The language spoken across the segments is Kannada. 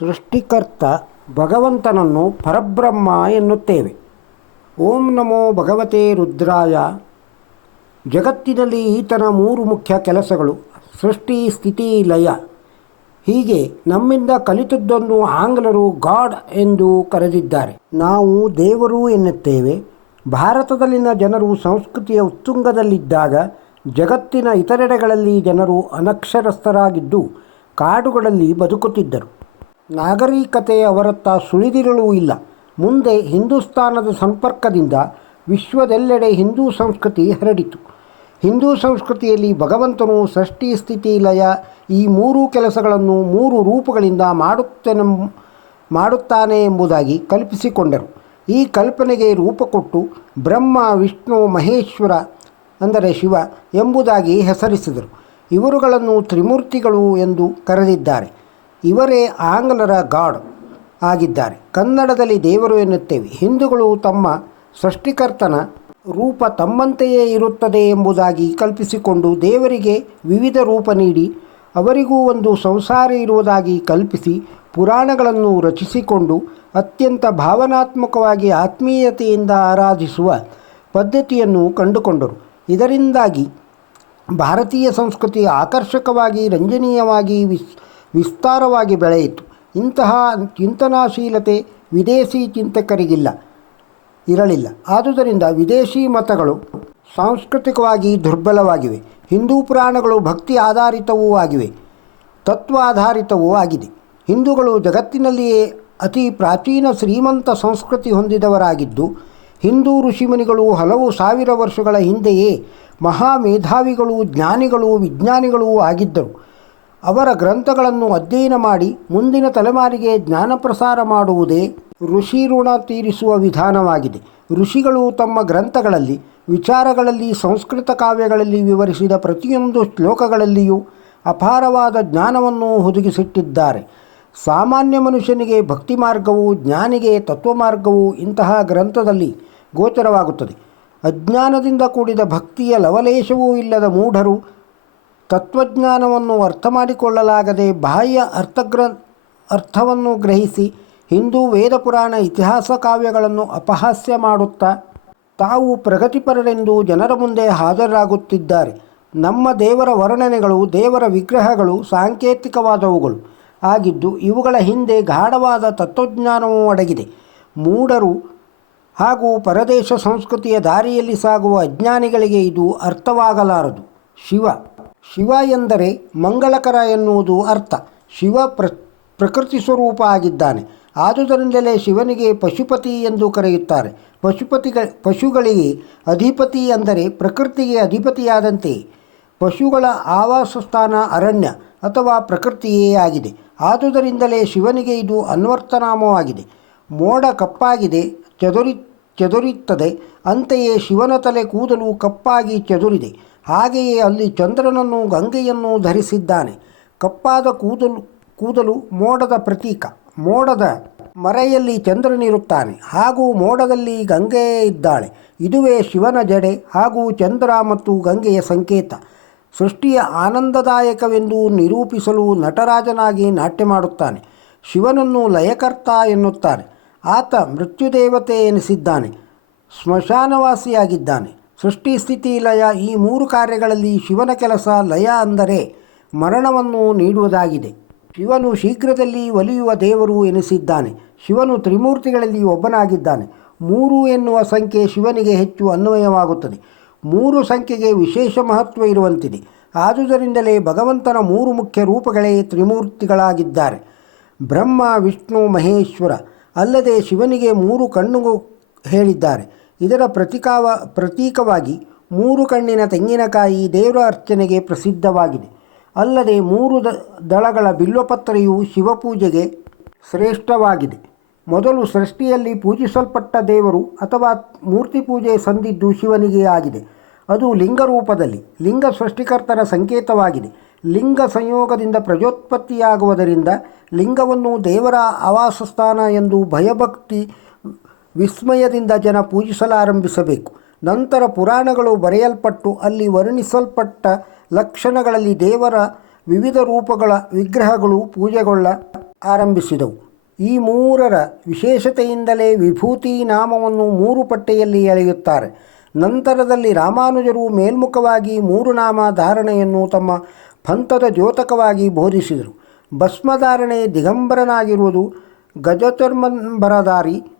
ಸೃಷ್ಟಿಕರ್ತ ಭಗವಂತನನ್ನು ಪರಬ್ರಹ್ಮ ಎನ್ನುತ್ತೇವೆ. ಓಂ ನಮೋ ಭಗವತೆ ರುದ್ರಾಯ. ಜಗತ್ತಿನಲ್ಲಿ ಈತನ ಮೂರು ಮುಖ್ಯ ಕೆಲಸಗಳು, ಸೃಷ್ಟಿ, ಸ್ಥಿತಿ, ಲಯ. ಹೀಗೆ ನಮ್ಮಿಂದ ಕಲಿತದ್ದನ್ನು ಆಂಗ್ಲರು ಗಾಡ್ ಎಂದು ಕರೆದಿದ್ದಾರೆ. ನಾವು ದೇವರು ಎನ್ನುತ್ತೇವೆ. ಭಾರತದಲ್ಲಿನ ಜನರು ಸಂಸ್ಕೃತಿಯ ಉತ್ತುಂಗದಲ್ಲಿದ್ದಾಗ ಜಗತ್ತಿನ ಇತರೆಡೆಗಳಲ್ಲಿ ಜನರು ಅನಕ್ಷರಸ್ಥರಾಗಿದ್ದು ಕಾಡುಗಳಲ್ಲಿ ಬದುಕುತ್ತಿದ್ದರು. ನಾಗರಿಕತೆ ಅವರತ್ತ ಸುಳಿದಿರಲೂ ಇಲ್ಲ. ಮುಂದೆ ಹಿಂದೂಸ್ತಾನದ ಸಂಪರ್ಕದಿಂದ ವಿಶ್ವದೆಲ್ಲೆಡೆ ಹಿಂದೂ ಸಂಸ್ಕೃತಿ ಹರಡಿತು. ಹಿಂದೂ ಸಂಸ್ಕೃತಿಯಲ್ಲಿ ಭಗವಂತನು ಸೃಷ್ಟಿ ಸ್ಥಿತಿ ಲಯ ಈ ಮೂರು ಕೆಲಸಗಳನ್ನು ಮೂರು ರೂಪಗಳಿಂದ ಮಾಡುತ್ತೇನೆ, ಮಾಡುತ್ತಾನೆ ಎಂಬುದಾಗಿ ಕಲ್ಪಿಸಿಕೊಂಡರು. ಈ ಕಲ್ಪನೆಗೆ ರೂಪ ಕೊಟ್ಟು ಬ್ರಹ್ಮ, ವಿಷ್ಣು, ಮಹೇಶ್ವರ ಅಂದರೆ ಶಿವ ಎಂಬುದಾಗಿ ಹೆಸರಿಸಿದರು. ಇವರುಗಳನ್ನು ತ್ರಿಮೂರ್ತಿಗಳು ಎಂದು ಕರೆದಿದ್ದಾರೆ. ಇವರೇ ಆಂಗ್ಲರ ಗಾಡ್ ಆಗಿದ್ದಾರೆ. ಕನ್ನಡದಲ್ಲಿ ದೇವರು ಎನ್ನುತ್ತೇವೆ. ಹಿಂದೂಗಳು ತಮ್ಮ ಸೃಷ್ಟಿಕರ್ತನ ರೂಪ ತಮ್ಮಂತೆಯೇ ಇರುತ್ತದೆ ಎಂಬುದಾಗಿ ಕಲ್ಪಿಸಿಕೊಂಡು ದೇವರಿಗೆ ವಿವಿಧ ರೂಪ ನೀಡಿ ಅವರಿಗೂ ಒಂದು ಸಂಸಾರ ಇರುವುದಾಗಿ ಕಲ್ಪಿಸಿ ಪುರಾಣಗಳನ್ನು ರಚಿಸಿಕೊಂಡು ಅತ್ಯಂತ ಭಾವನಾತ್ಮಕವಾಗಿ ಆತ್ಮೀಯತೆಯಿಂದ ಆರಾಧಿಸುವ ಪದ್ಧತಿಯನ್ನು ಕಂಡುಕೊಂಡರು. ಇದರಿಂದಾಗಿ ಭಾರತೀಯ ಸಂಸ್ಕೃತಿ ಆಕರ್ಷಕವಾಗಿ, ರಂಜನೀಯವಾಗಿ ವಿಸ್ ವಿಸ್ತಾರವಾಗಿ ಬೆಳೆಯಿತು. ಇಂತಹ ಚಿಂತನಾಶೀಲತೆ ವಿದೇಶಿ ಚಿಂತಕರಿಗಿಲ್ಲ, ಇರಲಿಲ್ಲ. ಆದುದರಿಂದ ವಿದೇಶಿ ಮತಗಳು ಸಾಂಸ್ಕೃತಿಕವಾಗಿ ದುರ್ಬಲವಾಗಿವೆ. ಹಿಂದೂ ಪುರಾಣಗಳು ಭಕ್ತಿ ಆಧಾರಿತವೂ ಆಗಿವೆ, ತತ್ವ ಆಧಾರಿತವೂ ಆಗಿದೆ. ಹಿಂದೂಗಳು ಜಗತ್ತಿನಲ್ಲಿಯೇ ಅತಿ ಪ್ರಾಚೀನ ಶ್ರೀಮಂತ ಸಂಸ್ಕೃತಿ ಹೊಂದಿದವರಾಗಿದ್ದು, ಹಿಂದೂ ಋಷಿಮುನಿಗಳು ಹಲವು ಸಾವಿರ ವರ್ಷಗಳ ಹಿಂದೆಯೇ ಮಹಾ ಮೇಧಾವಿಗಳು ಜ್ಞಾನಿಗಳು ವಿಜ್ಞಾನಿಗಳೂ ಆಗಿದ್ದರು. ಅವರ ಗ್ರಂಥಗಳನ್ನು ಅಧ್ಯಯನ ಮಾಡಿ ಮುಂದಿನ ತಲೆಮಾರಿಗೆ ಜ್ಞಾನ ಪ್ರಸಾರ ಮಾಡುವುದೇ ಋಷಿ ಋಣ ತೀರಿಸುವ ವಿಧಾನವಾಗಿದೆ. ಋಷಿಗಳು ತಮ್ಮ ಗ್ರಂಥಗಳಲ್ಲಿ, ವಿಚಾರಗಳಲ್ಲಿ, ಸಂಸ್ಕೃತ ಕಾವ್ಯಗಳಲ್ಲಿ ವಿವರಿಸಿದ ಪ್ರತಿಯೊಂದು ಶ್ಲೋಕಗಳಲ್ಲಿಯೂ ಅಪಾರವಾದ ಜ್ಞಾನವನ್ನು ಹುದುಗಿಸಿಟ್ಟಿದ್ದಾರೆ. ಸಾಮಾನ್ಯ ಮನುಷ್ಯನಿಗೆ ಭಕ್ತಿ ಮಾರ್ಗವು, ಜ್ಞಾನಿಗೆ ತತ್ವಮಾರ್ಗವು ಇಂತಹ ಗ್ರಂಥದಲ್ಲಿ ಗೋಚರವಾಗುತ್ತದೆ. ಅಜ್ಞಾನದಿಂದ ಕೂಡಿದ ಭಕ್ತಿಯ ಲವಲೇಶವೂ ಇಲ್ಲದ ಮೂಢರು ತತ್ವಜ್ಞಾನವನ್ನು ಅರ್ಥ ಮಾಡಿಕೊಳ್ಳಲಾಗದೆ ಬಾಹ್ಯ ಅರ್ಥಗ್ರ, ಅರ್ಥವನ್ನು ಗ್ರಹಿಸಿ ಹಿಂದೂ ವೇದ ಪುರಾಣ ಇತಿಹಾಸ ಕಾವ್ಯಗಳನ್ನು ಅಪಹಾಸ್ಯ ಮಾಡುತ್ತಾ ತಾವು ಪ್ರಗತಿಪರರೆಂದು ಜನರ ಮುಂದೆ ಹಾಜರಾಗುತ್ತಿದ್ದಾರೆ. ನಮ್ಮ ದೇವರ ವರ್ಣನೆಗಳು, ದೇವರ ವಿಗ್ರಹಗಳು ಸಾಂಕೇತಿಕವಾದವುಗಳು. ಆಗಿದ್ದು, ಇವುಗಳ ಹಿಂದೆ ಗಾಢವಾದ ತತ್ವಜ್ಞಾನವೂ ಅಡಗಿದೆ. ಮೂಢರು ಹಾಗೂ ಪರದೇಶ ಸಂಸ್ಕೃತಿಯ ದಾರಿಯಲ್ಲಿ ಸಾಗುವ ಅಜ್ಞಾನಿಗಳಿಗೆ ಇದು ಅರ್ಥವಾಗಲಾರದು. ಶಿವ ಶಿವ ಎಂದರೆ ಮಂಗಳಕರ ಎನ್ನುವುದು ಅರ್ಥ. ಶಿವ ಪ್ರ, ಪ್ರಕೃತಿ ಸ್ವರೂಪ ಆಗಿದ್ದಾನೆ. ಆದುದರಿಂದಲೇ ಶಿವನಿಗೆ ಪಶುಪತಿ ಎಂದು ಕರೆಯುತ್ತಾರೆ. ಪಶುಪತಿಗ, ಪಶುಗಳಿಗೆ ಅಧಿಪತಿ ಅಂದರೆ ಪ್ರಕೃತಿಗೆ ಅಧಿಪತಿಯಾದಂತೆ ಪಶುಗಳ ಆವಾಸ ಸ್ಥಾನ ಅರಣ್ಯ ಅಥವಾ ಪ್ರಕೃತಿಯೇ ಆಗಿದೆ. ಆದುದರಿಂದಲೇ ಶಿವನಿಗೆ ಇದು ಅನ್ವರ್ಥನಾಮವಾಗಿದೆ ಮೋಡ ಕಪ್ಪಾಗಿದೆ, ಚದುರಿ, ಚದುರಿತ್ತದೆ. ಅಂತೆಯೇ ಶಿವನ ತಲೆ ಕೂದಲು ಕಪ್ಪಾಗಿ ಚದುರಿದೆ. ಹಾಗೆಯೇ ಅಲ್ಲಿ ಚಂದ್ರನನ್ನು ಗಂಗೆಯನ್ನು ಧರಿಸಿದ್ದಾನೆ. ಕಪ್ಪಾದ ಕೂದಲು ಕೂದಲು ಮೋಡದ ಪ್ರತೀಕ. ಮೋಡದ ಮರೆಯಲ್ಲಿ ಚಂದ್ರನಿರುತ್ತಾನೆ ಹಾಗೂ ಮೋಡದಲ್ಲಿ ಗಂಗೆ ಇದ್ದಾಳೆ. ಇದುವೇ ಶಿವನ ಜಡೆ ಹಾಗೂ ಚಂದ್ರ ಮತ್ತು ಗಂಗೆಯ ಸಂಕೇತ. ಸೃಷ್ಟಿಯ ಆನಂದದಾಯಕವೆಂದು ನಿರೂಪಿಸಲು ನಟರಾಜನಾಗಿ ನಾಟ್ಯ ಮಾಡುತ್ತಾನೆ. ಶಿವನನ್ನು ಲಯಕರ್ತ ಎನ್ನುತ್ತಾರೆ. ಆತ ಮೃತ್ಯುದೇವತೆ ಎನಿಸಿದ್ದಾನೆ. ಸ್ಮಶಾನವಾಸಿಯಾಗಿದ್ದಾನೆ. ಸೃಷ್ಟಿ ಸ್ಥಿತಿ ಲಯ ಈ ಮೂರು ಕಾರ್ಯಗಳಲ್ಲಿ ಶಿವನ ಕೆಲಸ ಲಯ ಅಂದರೆ ಮರಣವನ್ನು ನೀಡುವುದಾಗಿದೆ. ಶಿವನು ಶೀಘ್ರದಲ್ಲಿ ಒಲಿಯುವ ದೇವರು ಎನಿಸಿದ್ದಾನೆ. ಶಿವನು ತ್ರಿಮೂರ್ತಿಗಳಲ್ಲಿ ಒಬ್ಬನಾಗಿದ್ದಾನೆ. ಮೂರು ಎನ್ನುವ ಸಂಖ್ಯೆ ಶಿವನಿಗೆ ಹೆಚ್ಚು ಅನ್ವಯವಾಗುತ್ತದೆ. ಮೂರು ಸಂಖ್ಯೆಗೆ ವಿಶೇಷ ಮಹತ್ವ ಇರುವಂತಿದೆ. ಆದುದರಿಂದಲೇ ಭಗವಂತನ ಮೂರು ಮುಖ್ಯ ರೂಪಗಳೇ ತ್ರಿಮೂರ್ತಿಗಳಾಗಿದ್ದಾರೆ. ಬ್ರಹ್ಮ, ವಿಷ್ಣು, ಮಹೇಶ್ವರ ಅಲ್ಲದೆ ಶಿವನಿಗೆ ಮೂರು ಕಣ್ಣು ಹೇಳಿದ್ದಾರೆ. ಇದರ ಪ್ರತೀಕಾವ, ಪ್ರತೀಕವಾಗಿ ಮೂರು ಕಣ್ಣಿನ ತೆಂಗಿನಕಾಯಿ ದೇವರ ಅರ್ಚನೆಗೆ ಪ್ರಸಿದ್ಧವಾಗಿದೆ. ಅಲ್ಲದೆ ಮೂರು ದ, ದಳಗಳ ಬಿಲ್ವಪತ್ರೆಯು ಶಿವಪೂಜೆಗೆ ಶ್ರೇಷ್ಠವಾಗಿದೆ. ಮೊದಲು ಸೃಷ್ಟಿಯಲ್ಲಿ ಪೂಜಿಸಲ್ಪಟ್ಟ ದೇವರು ಅಥವಾ ಮೂರ್ತಿ ಪೂಜೆ ಸಂದಿದ್ದು ಶಿವನಿಗೆ ಆಗಿದೆ. ಅದು ಲಿಂಗ ರೂಪದಲ್ಲಿ ಲಿಂಗ ಸೃಷ್ಟಿಕರ್ತರ ಸಂಕೇತವಾಗಿದೆ. ಲಿಂಗ ಸಂಯೋಗದಿಂದ ಪ್ರಜೋತ್ಪತ್ತಿಯಾಗುವುದರಿಂದ ಲಿಂಗವನ್ನು ದೇವರ ಆವಾಸಸ್ಥಾನ ಎಂದು ಭಯಭಕ್ತಿ ವಿಸ್ಮಯದಿಂದ ಜನ ಪೂಜಿಸಲಾರಂಭಿಸಬೇಕು. ನಂತರ ಪುರಾಣಗಳು ಬರೆಯಲ್ಪಟ್ಟು ಅಲ್ಲಿ ವರ್ಣಿಸಲ್ಪಟ್ಟ ಲಕ್ಷಣಗಳಲ್ಲಿ ದೇವರ ವಿವಿಧ ರೂಪಗಳ ವಿಗ್ರಹಗಳು ಪೂಜೆಗೊಳ್ಳ ಆರಂಭಿಸಿದವು. ಈ ಮೂರರ ವಿಶೇಷತೆಯಿಂದಲೇ ವಿಭೂತಿ ನಾಮವನ್ನು ಮೂರು ಪಟ್ಟೆಯಲ್ಲಿ ಎಳೆಯುತ್ತಾರೆ. ನಂತರದಲ್ಲಿ ರಾಮಾನುಜರು ಮೇಲ್ಮುಖವಾಗಿ ಮೂರು ನಾಮ ಧಾರಣೆಯನ್ನು ತಮ್ಮ ಪಂಥದ ದ್ಯೋತಕವಾಗಿ ಬೋಧಿಸಿದರು. ಭಸ್ಮಧಾರಣೆ ದಿಗಂಬರನಾಗಿರುವುದು ಗಜಚರ್ಮಂಬರಧಾರಿ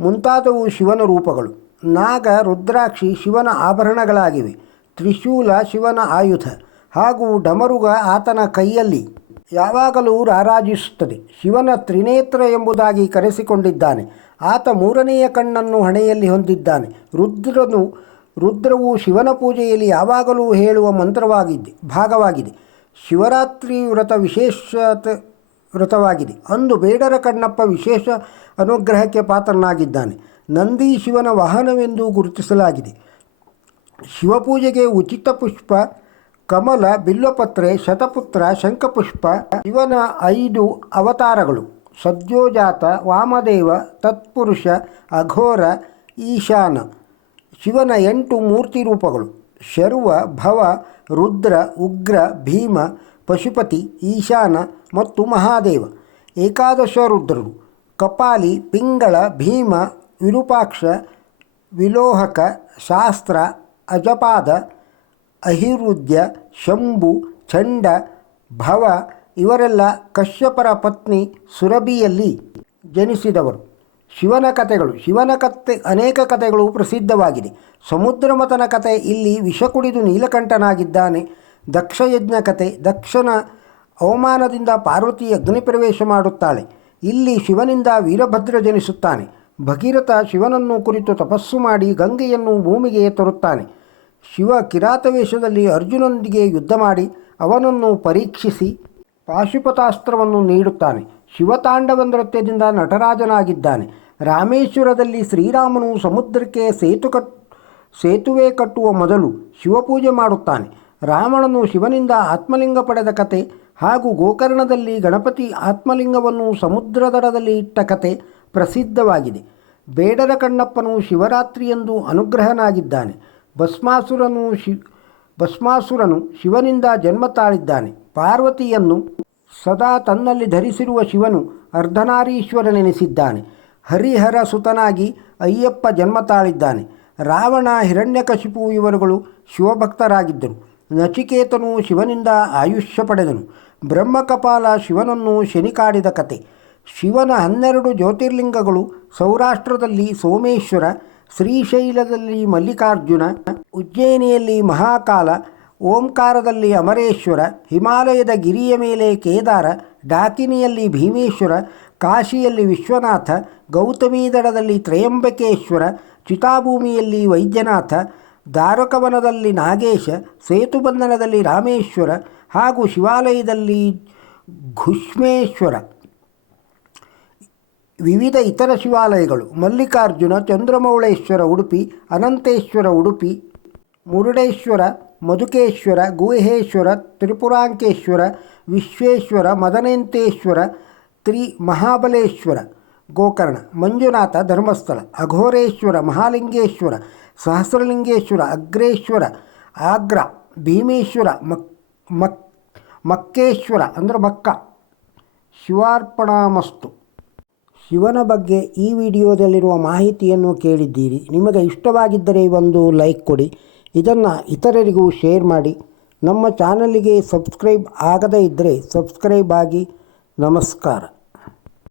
ಮುಂತಾದವು ಶಿವನ ರೂಪಗಳು. ನಾಗ, ರುದ್ರಾಕ್ಷಿ ಶಿವನ ಆಭರಣಗಳಾಗಿವೆ. ತ್ರಿಶೂಲ ಶಿವನ ಆಯುಧ. ಹಾಗೂ ಡಮರುಗ ಆತನ ಕೈಯಲ್ಲಿ ಯಾವಾಗಲೂ ರಾರಾಜಿಸುತ್ತದೆ. ಶಿವನ ತ್ರಿನೇತ್ರ ಎಂಬುದಾಗಿ ಕರೆಸಿಕೊಂಡಿದ್ದಾನೆ. ಆತ ಮೂರನೆಯ ಕಣ್ಣನ್ನು ಹಣೆಯಲ್ಲಿ ಹೊಂದಿದ್ದಾನೆ. ರುದ್ರನು, ರುದ್ರವು ಶಿವನ ಪೂಜೆಯಲ್ಲಿ ಯಾವಾಗಲೂ ಹೇಳುವ ಮಂತ್ರವಾಗಿದೆ, ಭಾಗವಾಗಿದೆ. ಶಿವರಾತ್ರಿ ವ್ರತ ವಿಶೇಷತೆ ವ್ರತವಾಗಿದೆ. ಅಂದು ಬೇಡರ ಕಣ್ಣಪ್ಪ ವಿಶೇಷ ಅನುಗ್ರಹಕ್ಕೆ ಪಾತ್ರನಾಗಿದ್ದಾನೆ. ನಂದಿ ಶಿವನ ವಾಹನವೆಂದು ಗುರುತಿಸಲಾಗಿದೆ. ಶಿವಪೂಜೆಗೆ ಉಚಿತ ಪುಷ್ಪ, ಕಮಲ ಬಿಲ್ವಪತ್ರೆ ಶತಪುತ್ರ, ಶಂಖಪುಷ್ಪ, ಶಿವನ ಐದು ಅವತಾರಗಳು. ಸದ್ಯೋಜಾತ, ವಾಮದೇವ, ತತ್ಪುರುಷ, ಅಘೋರ, ಈಶಾನ. ಶಿವನ ಎಂಟು ಮೂರ್ತಿ ರೂಪಗಳು. ಶರ್ವ, ಭವ, ರುದ್ರ, ಉಗ್ರ, ಭೀಮ ಪಶುಪತಿ, ಈಶಾನ ಮತ್ತು ಮಹಾದೇವ ಏಕಾದಶ ರುದ್ರರು ಕಪಾಲಿ, ಪಿಂಗಳ, ಭೀಮ, ವಿರೂಪಾಕ್ಷ, ವಿಲೋಹಕ, ಶಾಸ್ತ್ರ, ಅಜಪಾದ, ಅಹಿರುದ್ಯ, ಶಂಭು, ಚಂಡ, ಭವ, ಇವರೆಲ್ಲ ಕಶ್ಯಪರ ಪತ್ನಿ ಸುರಭಿಯಲ್ಲಿ ಜನಿಸಿದವರು. ಶಿವನ ಕಥೆಗಳು, ಶಿವನ ಕತೆ ಅನೇಕ ಕಥೆಗಳು ಪ್ರಸಿದ್ಧವಾಗಿದೆ. ಸಮುದ್ರಮತನ ಕತೆ ಇಲ್ಲಿ ವಿಷ ಕುಡಿದು ನೀಲಕಂಠನಾಗಿದ್ದಾನೆ. ದಕ್ಷಯಜ್ಞ ಕತೆ ದಕ್ಷನ ಅವಮಾನದಿಂದ ಪಾರ್ವತಿ ಅಗ್ನಿಪ್ರವೇಶ ಮಾಡುತ್ತಾಳೆ. ಇಲ್ಲಿ ಶಿವನಿಂದ ವೀರಭದ್ರ ಜನಿಸುತ್ತಾನೆ. ಭಗೀರಥ ಶಿವನನ್ನು ಕುರಿತು ತಪಸ್ಸು ಮಾಡಿ ಗಂಗೆಯನ್ನು ಭೂಮಿಗೆ ತರುತ್ತಾನೆ. ಶಿವ ಕಿರಾತವೇಷದಲ್ಲಿ ಅರ್ಜುನನೊಂದಿಗೆ ಯುದ್ಧ ಮಾಡಿ ಅವನನ್ನು ಪರೀಕ್ಷಿಸಿ ಪಾಶುಪತಾಸ್ತ್ರವನ್ನು ನೀಡುತ್ತಾನೆ. ಶಿವತಾಂಡವ ನೃತ್ಯದಿಂದ ನಟರಾಜನಾಗಿದ್ದಾನೆ. ರಾಮೇಶ್ವರದಲ್ಲಿ ಶ್ರೀರಾಮನು ಸಮುದ್ರಕ್ಕೆ ಸೇತು ಕಟ್ ಸೇತುವೆ ಕಟ್ಟುವ ಮೊದಲು ಶಿವಪೂಜೆ ಮಾಡುತ್ತಾನೆ. ರಾವಣನು ಶಿವನಿಂದ ಆತ್ಮಲಿಂಗ ಪಡೆದ ಕತೆ ಹಾಗೂ ಗೋಕರ್ಣದಲ್ಲಿ ಗಣಪತಿ ಆತ್ಮಲಿಂಗವನ್ನು ಸಮುದ್ರ ದಡದಲ್ಲಿ ಇಟ್ಟ ಕತೆ ಪ್ರಸಿದ್ಧವಾಗಿದೆ. ಬೇಡರ ಕಣ್ಣಪ್ಪನು ಶಿವರಾತ್ರಿಯಂದು ಅನುಗ್ರಹನಾಗಿದ್ದಾನೆ. ಭಸ್ಮಾಸುರನು ಶಿ, ಭಸ್ಮಾಸುರನು ಶಿವನಿಂದ ಜನ್ಮ ತಾಳಿದ್ದಾನೆ. ಪಾರ್ವತಿಯನ್ನು ಸದಾ ತನ್ನಲ್ಲಿ ಧರಿಸಿರುವ ಶಿವನು ಅರ್ಧನಾರೀಶ್ವರನೆನಿಸಿದ್ದಾನೆ. ಹರಿಹರ ಸುತನಾಗಿ ಅಯ್ಯಪ್ಪ ಜನ್ಮ ತಾಳಿದ್ದಾನೆ. ರಾವಣ, ಹಿರಣ್ಯಕಶಿಪು ಇವರುಗಳು ಶಿವಭಕ್ತರಾಗಿದ್ದರು. ನಚಿಕೇತನು ಶಿವನಿಂದ ಆಯುಷ್ಯ ಪಡೆದನು. ಬ್ರಹ್ಮಕಪಾಲ ಶಿವನನ್ನು ಶನಿ ಕಾಡಿದ ಕತೆ. ಶಿವನ ಹನ್ನೆರಡು ಜ್ಯೋತಿರ್ಲಿಂಗಗಳು ಸೌರಾಷ್ಟ್ರದಲ್ಲಿ ಸೋಮೇಶ್ವರ, ಶ್ರೀಶೈಲದಲ್ಲಿ ಮಲ್ಲಿಕಾರ್ಜುನ, ಉಜ್ಜಯಿನಿಯಲ್ಲಿ ಮಹಾಕಾಲ, ಓಂಕಾರದಲ್ಲಿ ಅಮರೇಶ್ವರ, ಹಿಮಾಲಯದ ಗಿರಿಯ ಮೇಲೆ ಕೇದಾರ ಡಾಕಿನಿಯಲ್ಲಿ ಭೀಮೇಶ್ವರ, ಕಾಶಿಯಲ್ಲಿ ವಿಶ್ವನಾಥ ಗೌತಮಿ ದಡದಲ್ಲಿ ತ್ರಯಂಬಕೇಶ್ವರ, ಚಿತಾಭೂಮಿಯಲ್ಲಿ ವೈದ್ಯನಾಥ ದಾರಕವನದಲ್ಲಿ ನಾಗೇಶ, ಸೇತುಬಂಧನದಲ್ಲಿ ರಾಮೇಶ್ವರ ಹಾಗೂ ಶಿವಾಲಯದಲ್ಲಿ ಘುಷ್ಮೇಶ್ವರ. ವಿವಿಧ ಇತರ ಶಿವಾಲಯಗಳು, ಮಲ್ಲಿಕಾರ್ಜುನ, ಚಂದ್ರಮೌಳೇಶ್ವರ ಉಡುಪಿ, ಅನಂತೇಶ್ವರ ಉಡುಪಿ, ಮುರುಡೇಶ್ವರ, ಮಧುಕೇಶ್ವರ, ಗುಹೇಶ್ವರ, ತ್ರಿಪುರಾಂಕೇಶ್ವರ, ವಿಶ್ವೇಶ್ವರ, ಮದನೇಂತೇಶ್ವರ ತ್ರಿ ಮಹಾಬಲೇಶ್ವರ ಗೋಕರ್ಣ, ಮಂಜುನಾಥ ಧರ್ಮಸ್ಥಳ, ಅಘೋರೇಶ್ವರ, ಮಹಾಲಿಂಗೇಶ್ವರ ಸಹಸ್ರಲಿಂಗೇಶ್ವರ, ಅಗ್ರೇಶ್ವರ, ಆಗ್ರ, ಭೀಮೇಶ್ವರ, ಮಕ್ ಮಕ್, ಮಕ್ಕೇಶ್ವರ ಅಂದರೆ ಮಕ್ಕ. ಶಿವಾರ್ಪಣಾಮಸ್ತು. ಶಿವನ ಬಗ್ಗೆ ಈ ವಿಡಿಯೋದಲ್ಲಿರುವ ಮಾಹಿತಿಯನ್ನು ಕೇಳಿದ್ದೀರಿ. ನಿಮಗೆ ಇಷ್ಟವಾಗಿದ್ದರೆ ಒಂದು ಲೈಕ್ ಕೊಡಿ. ಇದನ್ನು ಇತರರಿಗೂ ಶೇರ್ ಮಾಡಿ. ನಮ್ಮ ಚಾನಲಿಗೆ ಸಬ್ಸ್ಕ್ರೈಬ್ ಆಗದೇ ಇದ್ದರೆ ಸಬ್ಸ್ಕ್ರೈಬ್ ಆಗಿ. ನಮಸ್ಕಾರ.